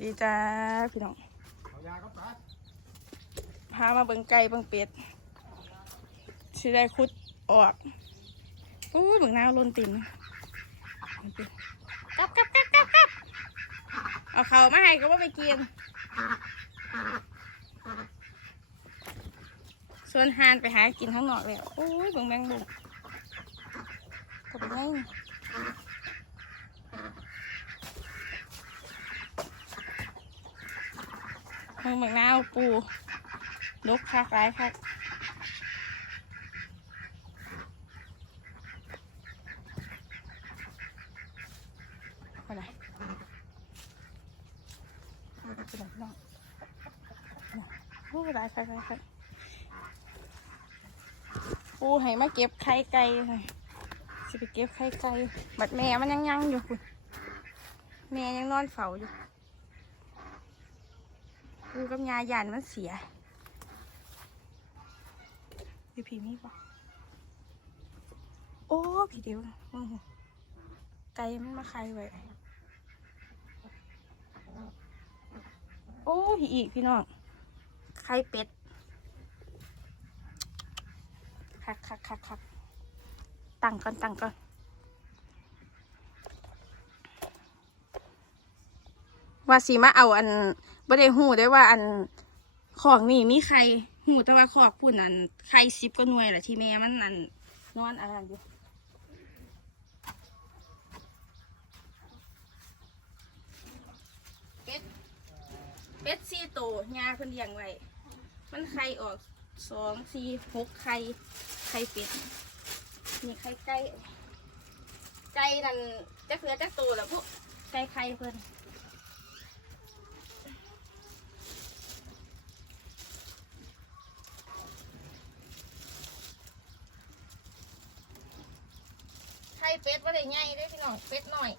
ดีจ้าพี่น้องพามาเบิ่งไก่เบิ่งเป็ดสิได้คุดออกโอ้ยเบิ่งน้าลนติ่นกลับกลับกลับกลับกลับเอาเขามาให้ก็ว่าไปกินส่วนหานไปหากินข้างนอกแล้วโอ้ยเบิ่งแมงบุ่งก็ไปไง นี่เบิ่งงน้าเอาปูนกคักร้ายคักไปไหนไปไหนน้องโอ้ร้ายคักร้ายคักปูให้มาเก็บไข่ไก่สิไปเก็บไข่ไก่บัดแม่มันยังยังอยู่คุณแม่ยังนอนเฝ้าอยู่ ปูกับยาหยันมันเสียพี่พีมีปะโอ้พี่เดียวอื้อหือไก่มันมาใครไว้โอ้พี่อีกพี่น้องไข่เป็ดคักคักคักคักตั้งก่อนตั้งก่อนว่าสีมาเอาอัน บ่ได้หูได้ว่าอันของนี่มีใครหูแต่ว่าขอกพุ่นอันใครซิบก็หน่วยแหละที่แม่มันอันนอนอะไรอยู่เป็ดเป็ดสี่ตัวงาเพิ่นเลี้ยงไว้ มันไข่ออกสองสี่หกไข่ไข่เป็ดมีไข่ไก่ไก่นั่นจะเพื่อจะตัวแล้วพวกไก่ไข่เพิ่น ไข่เป็ดว่าได้ใหญ่เด้อพี่น้องเป็ดหน่อย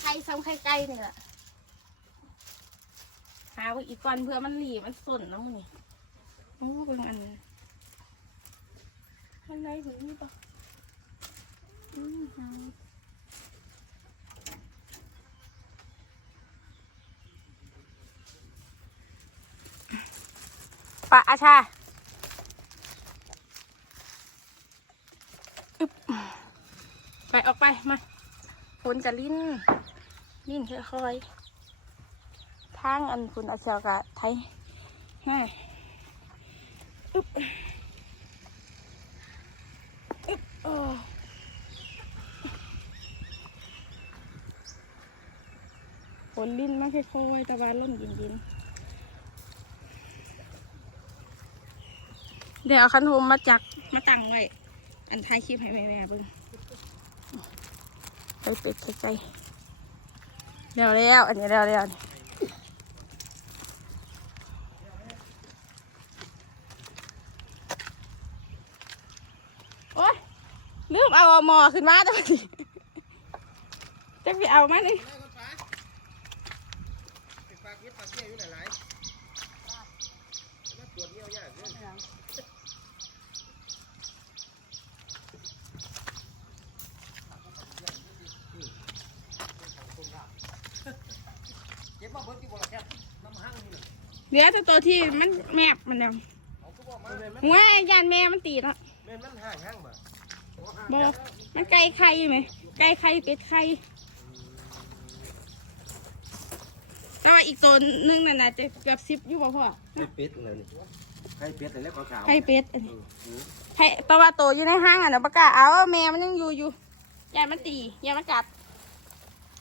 ไข่ซ้ำไข่ไก่นี่แหละหาไว้อีกก่อนเพื่อมันหลีมันส่นน้ำนี่โอ้เบิ่งอันนี้มันไรถึงนี่ปะอืมหาปะอาชาอึ๊บ ไปออกไปมาฝนจะลิ้น ลิ้นค่อยๆทางอันคุณอาเซียกะไทยฮ่าอึ๊บอึ๊บโอ้ฝนลิ้นมากค่อยๆแต่ว่าล่มเย็นๆเดี๋ยวเอาคันโฮมมาจักมาตั้งไว้ อันท้ายคลิปให้แม่ๆเบิ่ง ไปเป็ดใกล้ๆเร็วแล้วอันนี้เร็วแล้วโอ๊ยลืมเอาหมอขึ้นมาจังสิจังไปเอามาเลยได้ครับป้าเป็นปลาเก็ดปลาเกี้ยอยู่หลายๆมาตรวจเยี่ยวยากเลย เก็บมาเบิดที่บ่ละแค่น้ำห้างนี่น่ะเหลือแต่ตัวที่มันแมบมันยังเอาก็บอกมาแม่นมันหัวยานแม่มันตีแล้วแม่นมันห่างห้างบ่บอมันไก่ไข่ไหมไก่ไข่เป็ดไข่แต่ว่าอีกตัวหนึงน่ะน่าจะเกือบสิบอยู่บ่พ่อไข่เป็ดเลยนี่ไข่เป็ดแต่แล้วขาวไข่เป็ดอันนี้ให้แตัวาโตอยู่ในห้างอะนะประกล้าศเอาแม่มันยังอยู่อยู่ยายมันตียายมันกัด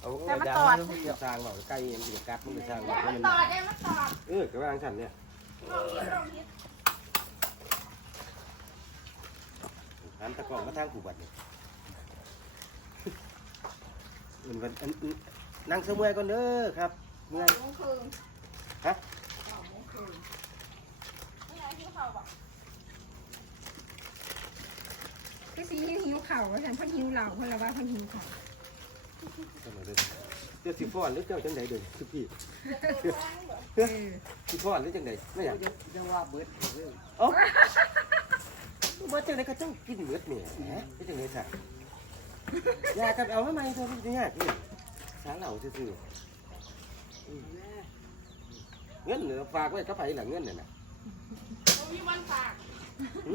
เอาแต่มันตอดดเกี่ยวทางบอกไก่มันจะกัดมันจะทางบอกมันมันตอดยายมันตอเออกระว่างฉันเนี่ยหันตะกอนมาทางผูบัดนี่อื่นวันอันอื่นนั่งเสมอยก่อนเด้อครับเมื่อยฮะก็สิหิวเข่าวว่าฉันเพันหิวเหล่าเพราะเราว่าเพันหิวเข่าว เสมอเด้อเจ้าสิฟ้อนหรือเจ้าจังใดเด้อคือพี่เออสิฟ้อนหรือจังใดไม่อยากยังว่าเบิดเรื่องเอ้าบ่จังใดก็เจ้ากินเบิดเนี่ยฮะเป็นจังไดซะอยากกับเอามาใหม่เถอะพี่เนี่ยนี่สาเหล่าซื่อๆเงินเหลือฝากไว้กับไผหลังเงินน่ะนะบ่มีวันฝากหึ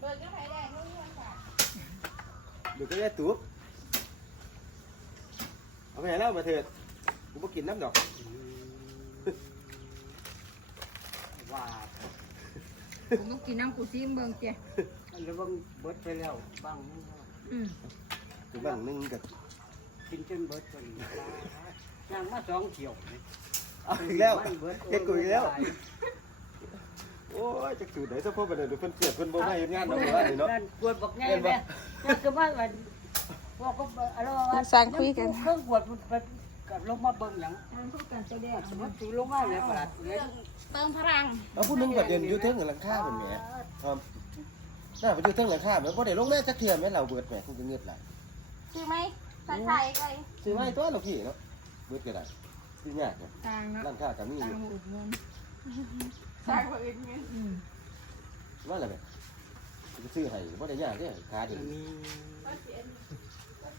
เบิกก็ไผได้บ่มีวันฝากดูก็ได้ตุ๊บ เอาไปให้แล้วมาเถิดกูบ่กินน้ำดอกว่าผมต้องกินน้ำกูซิมเบิ่งเจ้อันนี้ว่าเบิดไปแล้วบ้างนั่นว่าอืมคือบางหนึงก็กินจนเบิดจนย่างมาสองเที่ยวนี่เอาอีกแล้วมันบิดเฮ็ดกูอีกแล้ว โอ้ยจักสูดได้ซะพ่อบัดนี้เดี๋ยวเพิ่นเกลียดเพิ่นบ่มาเฮ็ดงานเนาะว่านี่เนาะนั่นปวดบอกไงแม่นั่นคือว่าวัน ว่าก็อะไรว่าสร้างคุยกัน เครื่องปวดมันกับลงมาเบิ่งหยังทางพวกกันจะแดกสมมติสูลงมาเลยประหลาดเลยเติมพลังเอาผู้หนึงก็เดินอยู่เทิงหลังคาเพิ่นแหมครับน่าไปอยู่เทิงหลังคาแม่บ่ได้ลงแม่จักเที่ยแม่เราเบิดแหม่คงจะเงือดไหลซื้อไหมใส่ไข่ไก่ซื้อมาให้ตัวลูกพี่เนาะเบิดก็ได้ซื้อยากเนาะทางเนาะร้านค้าก็มีอทางยู่มาอุดหนุนใส่คนอื่นเงินอืมว่าอะไรแม่จะซื้อให้บ่ได้ยากเด้อขาเดินมี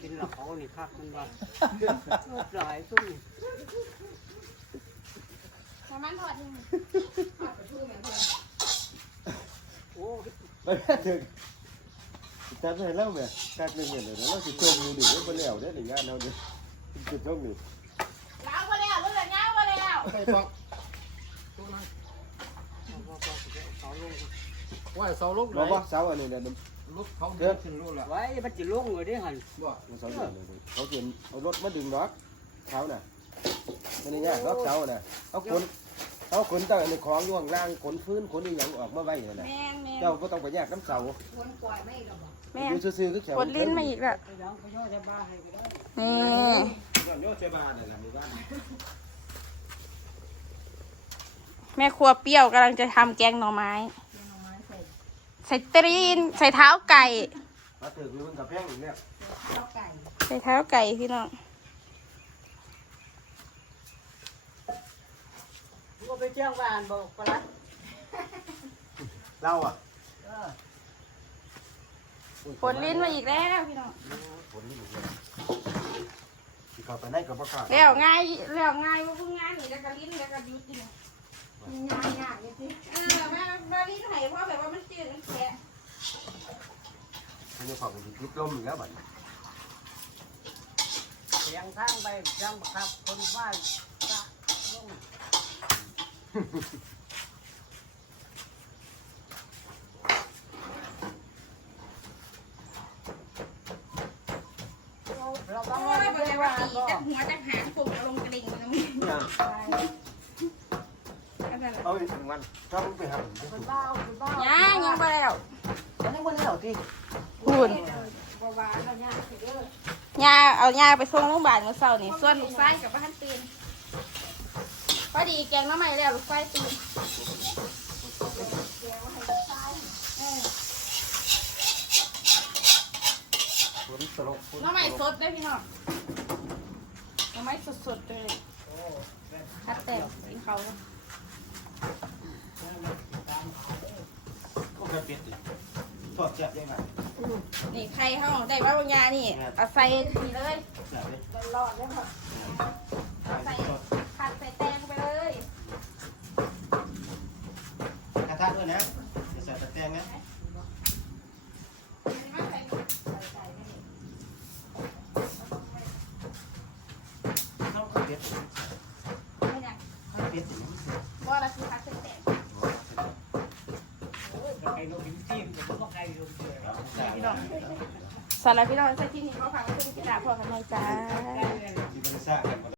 กินแล้วเขานี่คักมันว่าโคตรหลายซุ่มนี่น้ำมันทอดยังทอดปลาทูแม่เพิ่นโอ้ไปแม่ถึงจัดให้แล้วแม่กักหนึงเนี่ยเดี๋ยวเราสิจมอยู่ดิบ่แล้วเด้อนี่งานเฮาเด้อสิจมอยู่ล้างมาแล้วรู้เลยย่างมาแล้วไปปอกตัวนั้นเอาว่าว่าสิเอาลงว่าเสาลกบ่บ่เสาอันนี้เดี๋ย วลกเขาเดินขึ้นรถละไว้มันจะลงเลยเด้หันบ่มันเสาเดือนเลยเขาเตรียมเอารถมาดึงดอกเสาน่ะมันนี่ยากดอกเสาน่ะเอาขนเอาขนตั้งอันนี้ของอยู่ข้างล่างขนพื้นขนอีหยังออกมาไว้นั่นน่ะแม่งแม่งเจ้าบ่ต้องไปยากน้ำเสาคนปล่อยไม่หรอกบอกแม่งอยู่ซื่อๆคือแขวกดลิ้นมาอีกแล้วไปยังไปย่อจะบ้าให้ก็ได้นี่ย้อนโยเซบานั่นแหละหมู่บ้านแม่ครัวเปรี้ยวกำลังจะทำแกงหน่อไม้เจ้าหน่อไม้ใส่ ใส่ตีน ใส่เท้าไก่มาถึงอยู่บนกับแพงอีกแล้วข้าวไก่ใส่เท้าไก่พี่น้อง ก็ไปแจ้งบ้านบอกประหลัดเราอะเออกดลิ้นมาอีกแล้วพี่น้องผลลิ้นอีกแล้วสิเข้าไปได้ก็บ่กล้าแล้วง่ายแล้วง่ายว่าเพิ่งงานนี่แล้วก็ลิ้นแล้วก็หยุดนี่ ยากยากๆนี่สิเออแม่มาลิ้นไห้เพราะแบบว่ามันจืดมันแฉะมันจะเข้าไปสิติดลมอีกแล้วบัดนี้ยังทางไปยังบักคับคนว่าจะลงเราโอ้ต้องยว่าบอกไปเลยว่าว่าตีก็จากหัวจากหาง อะไรล่ะเอาอีกวันถ้ามึงไปหาผมจะคุถูณกบ้าคุณบ้าย่างยังไปแล้วอันนี้บ่แล้วที่พูนบ่หวานแล้วยากสิเด้อย่าเอาย่าไปส่งโรงพยาบาลเมื่อเช้านี่ส่วนลูกไส้กับบ้านตื่นพอดีแกงน้ำใหม่แล้วลูกไส้ตื่นเออฝนตกฝนน้ำใหม่สดได้อพี่น้องน้ำใหม่สดๆเลยคัดแต่กินเขา ก็กระเป็ดอีกทอดแซ่บได้ไหมนี่ไข่เขาได้ว่าบางยานี่เอาใส่นี่เลยแซ่บเลยรอดเลยค่ะใส่ผัดใส่แตงไปเลยกระทะด้วยนะจะใส่ตะแกรงนะข้าวกระเป็ดข้าวเป็ดอย่างนี้ ว่าเราคือผัดใส่แตง ใครลงถึงทีมผมว่าใครลงเจอ พี่น้อง สำหรับพี่น้องใส่ที่นี่เขาฟังว่าเป็นกีฬาพอกันไหมจ้า ที่บริษัท